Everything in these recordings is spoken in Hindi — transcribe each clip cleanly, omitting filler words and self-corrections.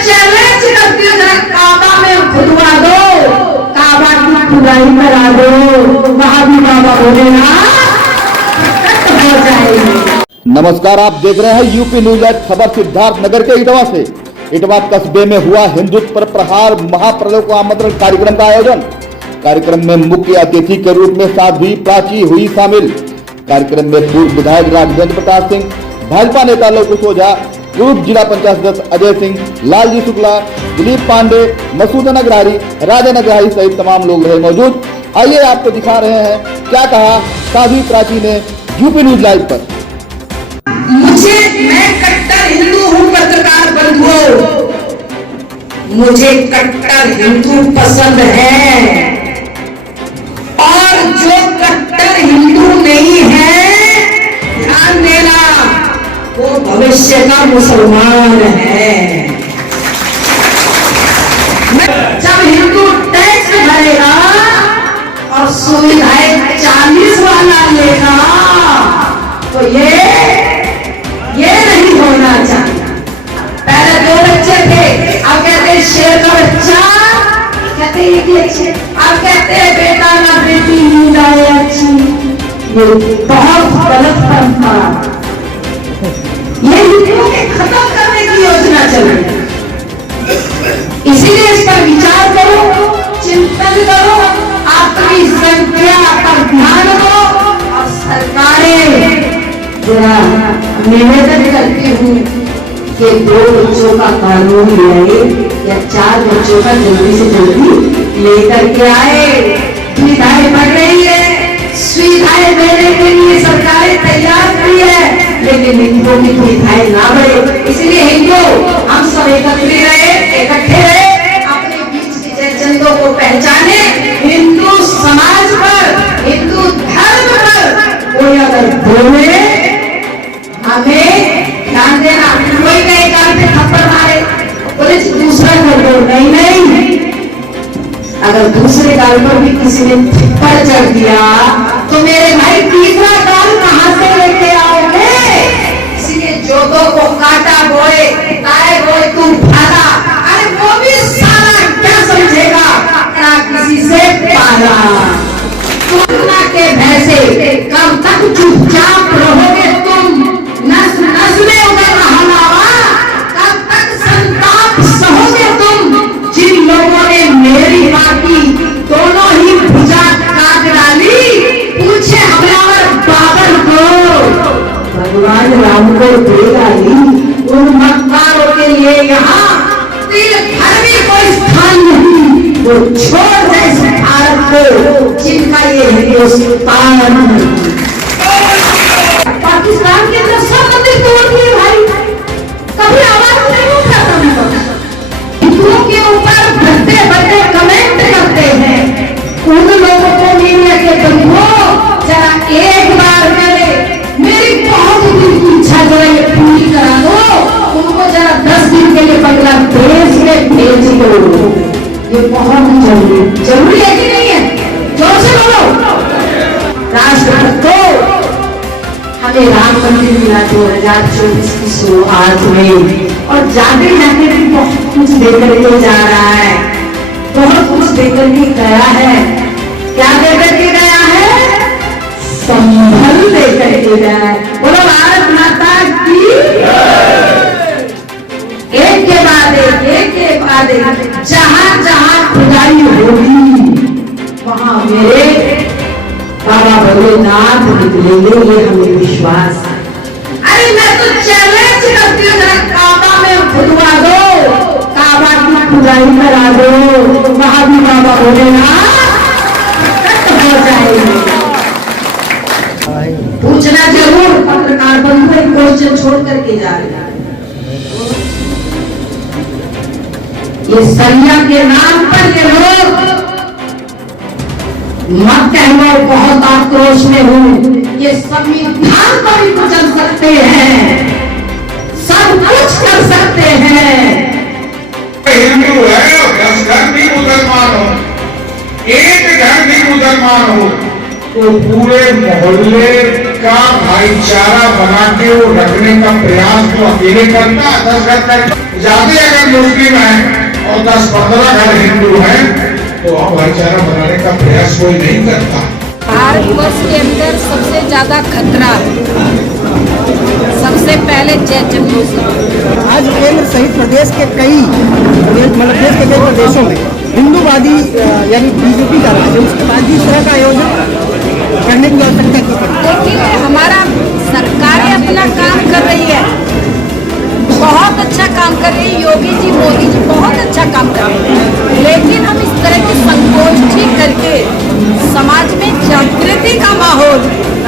चैलेंज करती हूँ, जरा काबा में खुदवा दो, काबा की खुदाई करा दो, वहां भी बाबा भोलेनाथ हो जाएंगे। नमस्कार, आप देख रहे हैं यूपी न्यूज एट खबर सिद्धार्थनगर के इटवा से। इटवा कस्बे में हुआ हिंदुत्व पर प्रहार महाप्रलय को आमंत्रण कार्यक्रम का आयोजन। कार्यक्रम में मुख्य अतिथि के रूप में साध्वी प्राची हुई शामिल। कार्यक्रम में पूर्व विधायक राघवेंद्र प्रताप सिंह, भाजपा नेता लवकुश ओझा, पूर्व जिला पंचायत सदस्य अजय सिंह, लालजी शुक्ला, दिलीप पांडे, मसूदन अग्रहारी, राजन अग्रहारी सहित तमाम लोग रहे मौजूद। आइए आपको दिखा रहे हैं क्या कहा साध्वी प्राची ने यूपी न्यूज लाइव पर। मैं कट्टर हिंदू हूँ पत्रकार बंधुओं, मुझे कट्टर हिंदू पसंद है, और जो कट्टर हिंदू नहीं है ध्यान देना, वो भविष्य का मुसलमान है। जब हिंदू टैक्स भरेगा और सुविधाएं 40 वाला लेगा तो ये नहीं होना चाहिए। पहले 2 बच्चे थे, अब कहते हैं शेर का बच्चा, कहते हैं एक अच्छे, अब कहते हैं बेटा ना बेटी नींद आए अच्छी। ये बहुत गलत परंपरा, ये हिंदुओं के खत्म करने की योजना चल रही है। इसीलिए इस पर विचार करो, चिंतन करो, अपनी संख्या पर ध्यान दो, और सरकारें जरा निवेदन करती हूँ कि 2 बच्चों का कानून लाए या 4 बच्चों का जल्दी से जल्दी लेकर के आए। सुविधाएं बढ़ रही है, सुविधाएं देने के लिए सरकारें तैयार भी है, लेकिन हिंदुओं की सुविधाएं ना बढ़े। इसलिए हिंदू हम सब एकत्रित रहे, इकट्ठे रहे, अपने बीच के जरूरतों को पहचाने। हिंदू समाज पर, हिंदू धर्म पर कोई अगर बोले, हमें ध्यान देना। कोई कहे गाल पे थप्पड़ मारे, पुलिस दूसरा कर दो, नहीं। अगर दूसरे गाल पर भी किसी ने थप्पड़ चढ़ दिया तो मेरे भाई तीसरा गाल कहां से लेके आओगे? इसलिए जोतों को काटा बोए, ताए बोए तू भागा, अरे वो भी साला क्या समझेगा ना किसी से पाला। तुलना के भैंसे कब तक चुपचाप रहोगे तुम? नस में उतर रहा लावा, कब तक संताप सहोगे तुम? जिन लोगों ने मेरी बाकी दोनों ही भुजा काट डाली, पूछे हमलावर बाबर को, भगवान राम को दे डाली। उन मक्कारों के लिए यहाँ तिल भर भी कोई स्थान नहीं, वो छोड़ दे इस भारत को जिनका ये हिंदुस्तान। पाकिस्तान के अंदर सब मंदिर तोड़ दिए भाई, कभी आवाज नहीं उठाता। हिंदुओं के ऊपर बड़े कमेंट करते हैं, उन लोगों को मीडिया के बंधुओं जरा एक बार मेरी बहुत दिल की इच्छा जरा ये पूरी करा दो, उनको जरा 10 दिन के लिए बांग्लादेश में भेज दो। ये बहुत जरूरी है कि नहीं है? जोर से बोलो। राष्ट्रभक्तों, हमें राम मंदिर मिला 2024 की शुरुआत में, और जाते जाते भी बहुत कुछ देकर के जा रहा है, बहुत कुछ देकर के गया है। क्या देकर के गया है? संभल देकर के गया है। बोलो भारत माता की। एक के बाद एक, जहां जहां खुदाई होगी वहां मेरे बाबा भोलेनाथ निकलेंगे, ये हमें विश्वास है। अरे मैं तो चैलेंज करती हूँ, जरा काबा में खुदवा दो, काबा की खुदाई करा दो, वहां भी बाबा भोलेनाथ हो जाएंगे। पूछना जरूर, पत्रकार बंधु एक क्वेश्चन छोड़ करके जा रहे हैं। ये संयम के नाम पर ये लोग मत कहना बहुत आक्रोश में हूँ, ये संविधान को भी बदल सकते हैं, सब कुछ कर सकते हैं। हिंदू है और 10 घर भी मुसलमान हो, एक घर भी मुसलमान हो, तो पूरे मोहल्ले का भाईचारा बना के वो रखने का प्रयास तो अकेले करता, 10 घर करता। ज्यादा अगर मुस्लिम है और 10-15 घर हिंदू हैं तो अब भाईचारा बनाने का प्रयास कोई नहीं करता। भारतवर्ष के अंदर सबसे ज्यादा खतरा सबसे पहले जैन। आज केंद्र सहित प्रदेश के कई मतलब देश के कई प्रदेशों में हिंदूवादी यानी बीजेपी का राज है, उसके बाद भी इस तरह का आयोजन करने की आवश्यकता क्यों पड़ी? देखिए, हमारा सरकारें अपना काम कर रही है, बहुत अच्छा काम कर रही है। योगी जी, मोदी जी बहुत अच्छा काम कर रहे हैं, लेकिन हम इस तरह की संगोष्ठी करके समाज में जागृति का माहौल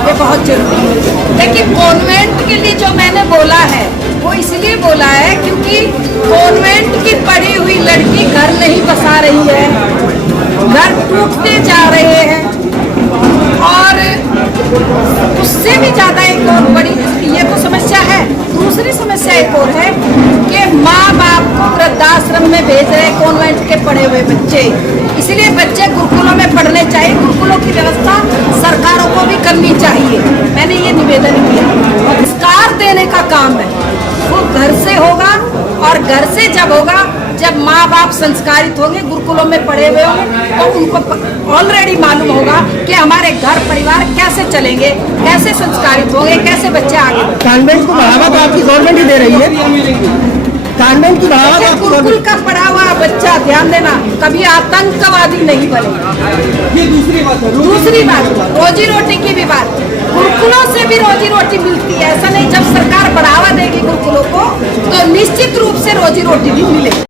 ये बहुत जरूरी है। देखिए, कॉन्वेंट के लिए जो मैंने बोला है वो इसलिए बोला है क्योंकि कॉन्वेंट की पढ़ी हुई लड़की घर नहीं बसा रही है, घर टूटते जा रहे हैं। और उससे भी ज्यादा एक और बड़ी ये तो समस्या है। दूसरी समस्या एक और है कि माँ बाप को वृद्धाश्रम में भेज रहे कॉन्वेंट के पढ़े हुए बच्चे, इसलिए बच्चे गुरुकुलों में पढ़ने चाहिए। गुरुकुलों की व्यवस्था सरकारों को भी करनी चाहिए। मैंने ये निवेदन किया। संस्कार देने का काम है वो घर से होगा, और घर से जब होगा जब माँ बाप संस्कारित होंगे, गुरुकुलों में पढ़े हुए होंगे, तो उनको ऑलरेडी मालूम होगा कि हमारे घर परिवार कैसे चलेंगे, कैसे संस्कारित होंगे, कैसे बच्चे आगे। कॉन्वेंट को बढ़ावा तो आपकी गवर्नमेंट ही दे रही है, कॉन्वेंट की बढ़ावा तो आपकी गुरुकुल का पढ़ा हुआ बच्चा, ध्यान देना, कभी आतंकवादी नहीं बनेगा। ये दूसरी बात है। दूसरी बात, रोजी रोटी की भी बात, गुरुकुलों से भी रोजी रोटी मिलती है। ऐसा नहीं, जब सरकार बढ़ावा देगी गुरुकुलों को तो निश्चित रूप से रोजी रोटी भी मिलेगी।